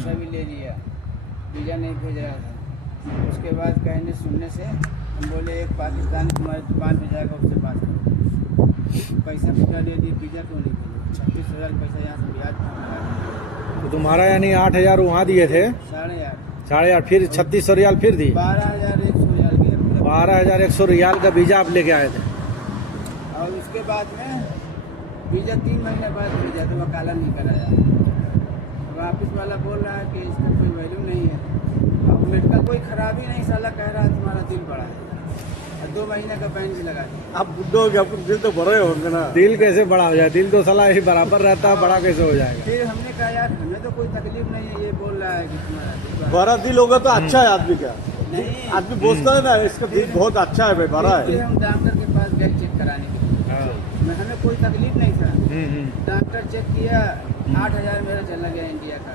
पैसा भी ले लिया, वीज़ा नहीं भेज रहा था। उसके बाद कहने सुनने से हम बोले एक पाकिस्तानी तुम्हारी दुकान पे जाएगा, उससे बात करो। पैसा पूरा ले लिए, वीज़ा क्यों नहीं भेजे? 36,000 पैसा यहाँ से ब्याज था। तो तुम्हारा यानी 8,000 वहाँ दिए थे, 8,500, 8,500, फिर 3600 रियाल फिर दी, 12,100 रियाल गया। 12,100 रियाल का वीज़ा आप लेके आए थे। और उसके बाद में वीज़ा 3 महीने बाद भेजा तो वकाला नहीं कराया। अब ऑफिस वाला बोल रहा है कि इसका कोई वैल्यू नहीं है। अब मेडिकल कोई खराबी नहीं, साला कह रहा है तुम्हारा दिल बड़ा है, और 2 महीने का बैन भी लगा दिया। आप बुड्ढे हो गए, आपको दिल तो बड़े होंगे ना। दिल कैसे बड़ा हो जाए? दिल तो साला यही बराबर रहता है, बड़ा कैसे हो जाएगा? फिर हमने कहा यार हमें तो कोई तकलीफ नहीं है, ये बोल रहा है कि तुम्हारा दिल बड़ा है। बड़ा दिल होगा तो अच्छा है आदमी का। नहीं, आदमी बोलता है ना इसका दिल बहुत अच्छा है भाई, बड़ा फिर है। हम डॉक्टर के पास गए चेक कराने के लिए। हमें कोई तकलीफ नहीं था। डॉक्टर चेक किया, 8,000 मेरा चला गया इंडिया का।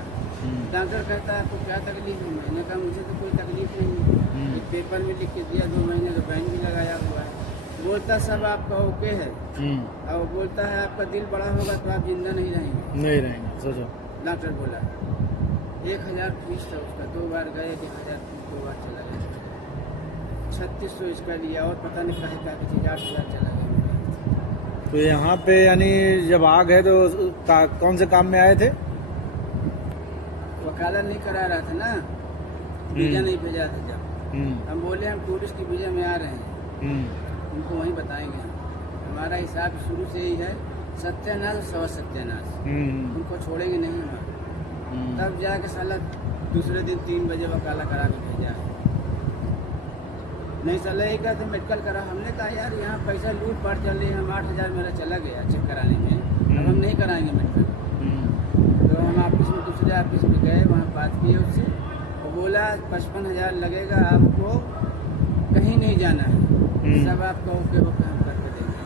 डॉक्टर कहता है आपको क्या तकलीफ है? मैंने कहा मुझे तो कोई तकलीफ नहीं है। एक पेपर में लिख के दिया, 2 महीने का बैन भी लगाया हुआ है। बोलता सब आपका ओके है, और बोलता है आपका दिल बड़ा होगा तो आप जिंदा नहीं रहेंगे। नहीं रहेंगे, सोचो। डॉक्टर बोला 1,000 फीस था उसका, 2 बार गए, 1,000 फीस 2 बार चला गया। 3600 इसका लिया, और पता नहीं कहे क्या चीज़ 8,000 चला गया। तो यहाँ पे यानी जब आ गए तो कौन से काम में आए थे? वकालत नहीं करा रहा था ना, वीज़ा नहीं भेजा था। जब हम बोले हम टूरिस्ट की वीज़ा में आ रहे हैं, उनको वहीं बताएंगे हम। हमारा हिसाब शुरू से ही है सत्यानाश, सवा सत्यानाश, उनको छोड़ेंगे नहीं हम। तब जाके साला दूसरे दिन 3 बजे वकाला करा के भेजा है। नहीं साला एक कहते मेडिकल करा। हमने कहा यार यहाँ पैसा लूट पाट चल रही है, हम 8,000 मेरा चला गया चेक कराने में, अब हम नहीं कराएंगे मेडिकल। तो हम ऑफिस में, दूसरे ऑफिस में गए, वहाँ बात की उससे, वो बोला 55,000 लगेगा, आपको कहीं नहीं जाना है, सब आपका ओके ओके हम करके देंगे,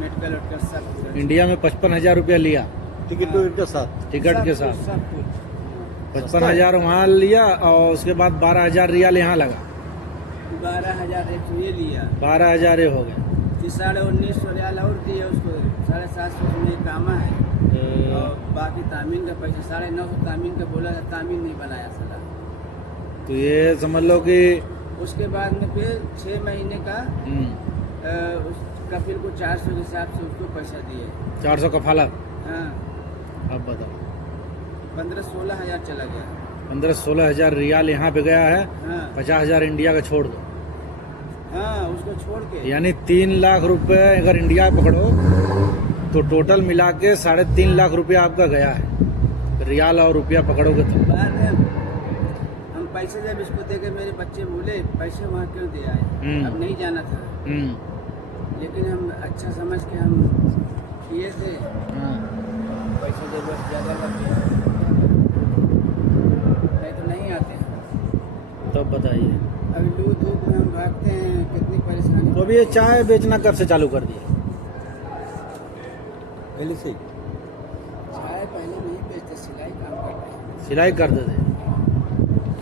मेडिकल वेडिकल सब पूरा। इंडिया में 55,000 रुपया लिया टिकट के साथ, टिकट के साथ। सब कुछ 55,000 वहाँ लिया, और उसके बाद 12,000 रियाल यहाँ लगा। 12,100 ये लिया, 12,000 हो गए। फिर 1950 रियाल और दिए उसको, 750 में कामा है, और बाकी तामीन का पैसा 950 तामीन का बोला था, तामीन नहीं बनाया साला। तो ये समझ लो कि उसके बाद में फिर 6 महीने का उस कपिल को 400 के हिसाब से उसको पैसा दिए। 400 कफालत। हाँ, अब बताओ, 15-16 हज़ार चला गया। 15-16 हज़ार रियाल यहाँ पे गया है। हाँ 50,000 इंडिया का छोड़ दो, हाँ, उसको छोड़ के यानी 3 लाख रुपए अगर इंडिया पकड़ो तो टोटल मिला के 3.5 लाख रुपया आपका गया है, रियाल और रुपया पकड़ोगे तो। बाद में हम पैसे जब इसको दे के, मेरे बच्चे बोले पैसे वहाँ क्यों दे आए, अब नहीं जाना था, लेकिन हम अच्छा समझ के हम किए थे। पैसे जरूरत ज़्यादा लगते हैं, नहीं तो नहीं आते हैं। तब बताइए, अभी लू धूप में हम भागते हैं, कितनी परेशानी। तो अभी ये चाय बेचना कब से चालू कर दिया? पहले से चाय पहले नहीं बेचते, सिलाई काम करते हैं। सिलाई कर देते।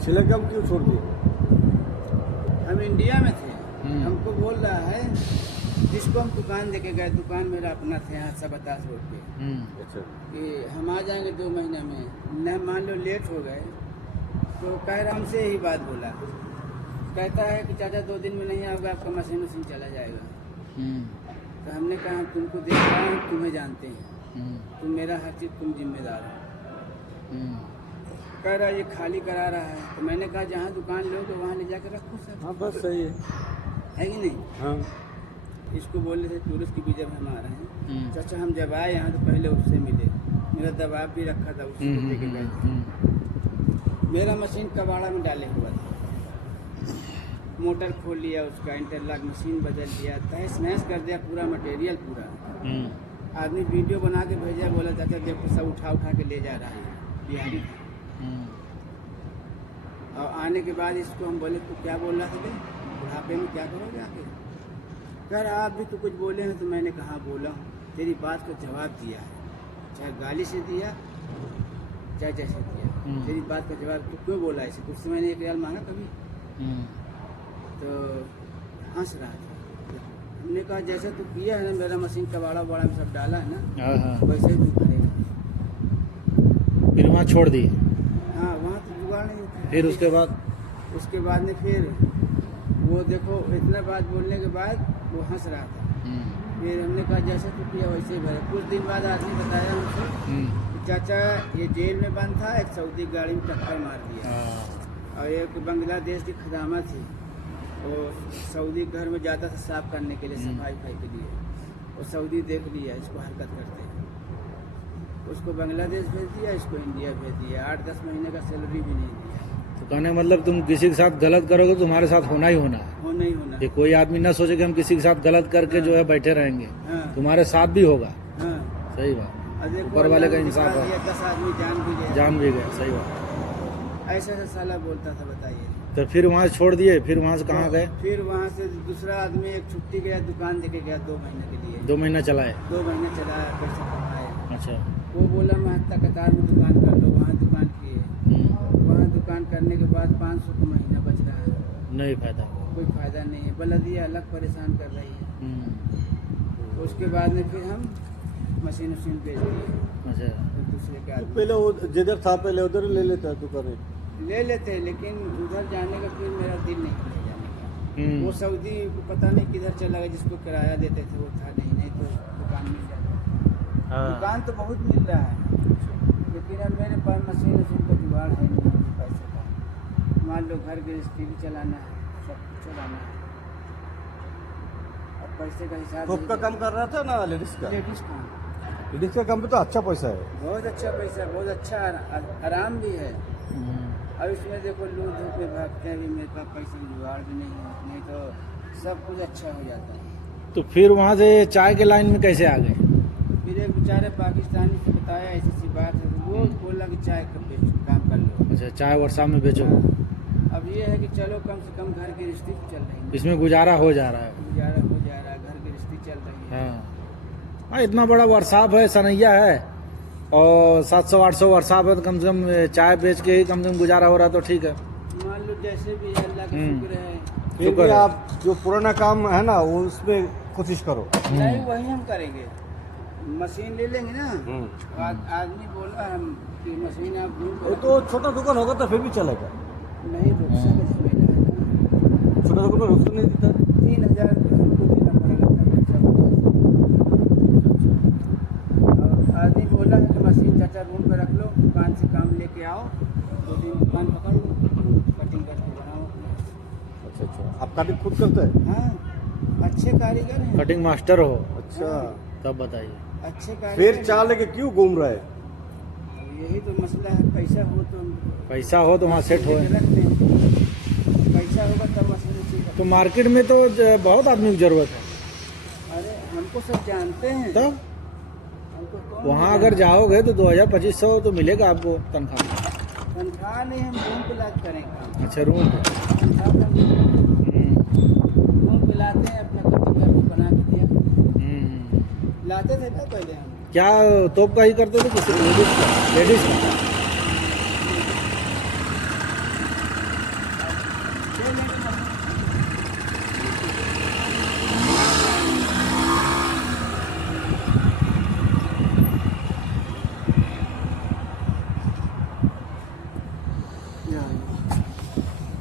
सिलाई काम क्यों छोड़ दिए? हम इंडिया में थे, हमको बोल रहा है, जिसको हम दुकान देके गए, दुकान मेरा अपना था यहाँ 57 रोड पे, अच्छा, कि हम आ जाएंगे 2 महीने में, न मान लो लेट हो गए तो कह रहा, हमसे यही बात बोला, कहता है कि चाचा 2 दिन में नहीं आओगे, आपका मशीन चला जाएगा। तो हमने कहा हम तुमको देख रहा हूँ, तुम्हें जानते हैं, तुम मेरा हर चीज़, तुम जिम्मेदार हो। कह रहा ये खाली करा रहा है, तो मैंने कहा जहाँ दुकान लोगे वहाँ ले जाकर रखो सर। हाँ बस सही है कि नहीं? हाँ, इसको बोले थे टूरिस्ट की वीजा में हम आ रहे हैं। चाचा हम जब आए यहाँ तो पहले उससे मिले, मेरा दबाव भी रखा था, उससे लेके गए थे। मेरा मशीन कबाड़ा में डाले हुआ था, मोटर खोल लिया उसका, इंटरलॉक मशीन बदल दिया, तहस नहस कर दिया पूरा मटेरियल पूरा। आदमी वीडियो बना के भेजा, बोला चाचा देखो सब उठा उठा के ले जा रहा है, बिहारी था। और आने के बाद इसको हम बोले तू क्या बोल रहा था भाई, बुढ़ापे में क्या करोगे आके? कर आप भी तो कुछ बोले हैं। तो मैंने कहा बोला हूँ, तेरी बात का जवाब दिया है, चाहे गाली से दिया चाहे जैसे दिया, तेरी बात का जवाब तू क्यों बोला ऐसे? तुझसे मैंने 1 रियाल मांगा कभी? तो हंस रहा था। हमने कहा जैसे तू किया है ना, मेरा मशीन कबाड़ा बड़ा में सब डाला है ना, वैसे ही तू करेगा। फिर वहाँ छोड़ दिए। फिर उसके बाद उसके बाद में फिर वो देखो इतना बात बोलने के बाद वो हंस रहा था। फिर हमने कहा जैसे तू किया वैसे ही भरे। कुछ दिन बाद आदमी बताया हमसे कि चाचा ये जेल में बंद था, एक सऊदी गाड़ी में टक्कर मार दिया और एक बांग्लादेश की खदामा थी, वो सऊदी घर में जाता था साफ करने के लिए, सफाई के लिए। वो सऊदी देख लिया इसको हरकत करते, उसको बांग्लादेश भेज दिया, इसको इंडिया भेज दिया। 8-10 महीने का सैलरी भी नहीं दिया। तो कहने का मतलब तुम किसी के साथ गलत करोगे तो तुम्हारे साथ होना ही होना है। होना ही होना। ये कोई आदमी ना सोचे कि हम किसी के साथ गलत करके जो है बैठे रहेंगे, हाँ तुम्हारे साथ भी होगा। हाँ। सही बात, और देखो ऊपर वाले का अल्लाह ने इंसाफ दिखा है। दिया, 10 आदमी जान भी गए। सही बात। ऐसा ऐसा साला बोलता था, बताइए। तो फिर वहाँ से छोड़ दिए, फिर वहाँ से कहाँ गए? फिर वहाँ से दूसरा आदमी एक छुट्टी गया, दुकान देके गया 2 महीने के लिए। 2 महीना चलाए। 2 महीने चलाया, पैसा कमाया। अच्छा। वो बोला मैं हत्ता कतार में दुकान कर लो, वहाँ दुकान किए। वहाँ दुकान करने के बाद 500 का महीना बच रहा है, नहीं फायदा। कोई फायदा नहीं है। बलदिया अलग परेशान कर रही है। उसके बाद में फिर हम मशीन उशीन बेच दिए अच्छा। एक दूसरे के तो आदमी पहले वो जिधर था पहले उधर ले लेता है दुकानें। ले लेते, लेकिन उधर जाने का फिर मेरा दिल नहीं ले जाने का। वो सऊदी को पता नहीं किधर चला गया, जिसको किराया देते थे वो था नहीं तो दुकान मिल जाता। हाँ। दुकान तो बहुत मिल रहा है, लेकिन अब मेरे पास मशीन उशीन का जुगाड़ है नहीं पैसे का। मान लो घर गृहस्थी भी चलाना है, सब कुछ चलाना है, अब पैसे का हिसाब कब का काम कर रहा था ना लेडीज का? लेडीज काम लेडीज का काम पे तो अच्छा पैसा है। बहुत अच्छा पैसा, बहुत अच्छा आराम भी है। और इसमें देखो लूट धूप में भागते हैं भी, मेरे पास पैसे की जुगाड़ भी नहीं है, नहीं तो सब कुछ अच्छा हो जाता है। तो फिर वहाँ से चाय के लाइन में कैसे आ गए? फिर एक बेचारे पाकिस्तानी से बताया ऐसी सी बात है, वो बोला कि चाय का काम कर लो। अच्छा, चाय वर्षा में बेचो। अब ये है कि चलो कम से कम घर की रिश्ती चल रही है, इसमें गुजारा हो जा रहा है। गुजारा हो जा रहा है, घर की रिश्ती चल रही है। हाँ, इतना बड़ा वर्कशॉप है, सनैया है और 700-800 वर्कशॉप है, तो कम से कम चाय बेच के ही कम से कम गुजारा हो रहा तो ठीक है। मान लो जैसे भी है, अल्लाह का शुक्र है। फिर शुक्र भी है। आप जो पुराना काम है ना वो उसमें कोशिश करो। नहीं वही हम करेंगे, मशीन ले लेंगे ना। आदमी बोला हम कि मशीन आप दूर वो तो छोटा दुकान होगा तो फिर भी चलेगा। नहीं रुपसा का झमेला है ना। छोटा दुकान में रुपया नहीं देता। 3000 हमको देना पड़ेगा तब अच्छा। और आदमी बोला है कि मशीन चाचा रूम पे रख लो, दुकान से काम लेके आओ, 2 दिन दुकान पकड़ लो, कटिंग करके बनाओ। अच्छा अच्छा, आप कटिंग खुद करते हैं? हाँ, अच्छे कारीगर हैं। कटिंग मास्टर हो अच्छा, तब बताइए। अच्छे कारीगर फिर हैं। चाय लेके क्यों घूम रहे हैं? अब यही तो मसला है, पैसा हो तो पैसा हो तो वहाँ सेट हो। रखते हैं, पैसा होगा तब मशीन उसी तो मार्केट में तो बहुत आदमी की जरूरत है। अरे हमको सब जानते हैं, तब हमको कौन वहाँ अगर जाओगे तो 2000-2500 तो मिलेगा आपको तनख्वाह। तनख्वाह नहीं, हम रूम पे लाद करें काम। अच्छा, रूम पे। तनख्वाह का रूम पे लाते हैं, अपना कटिंग करके बना के दिया। लाते थे ना पहले हम। क्या तोप का ही करते थे किसी लेडीज का?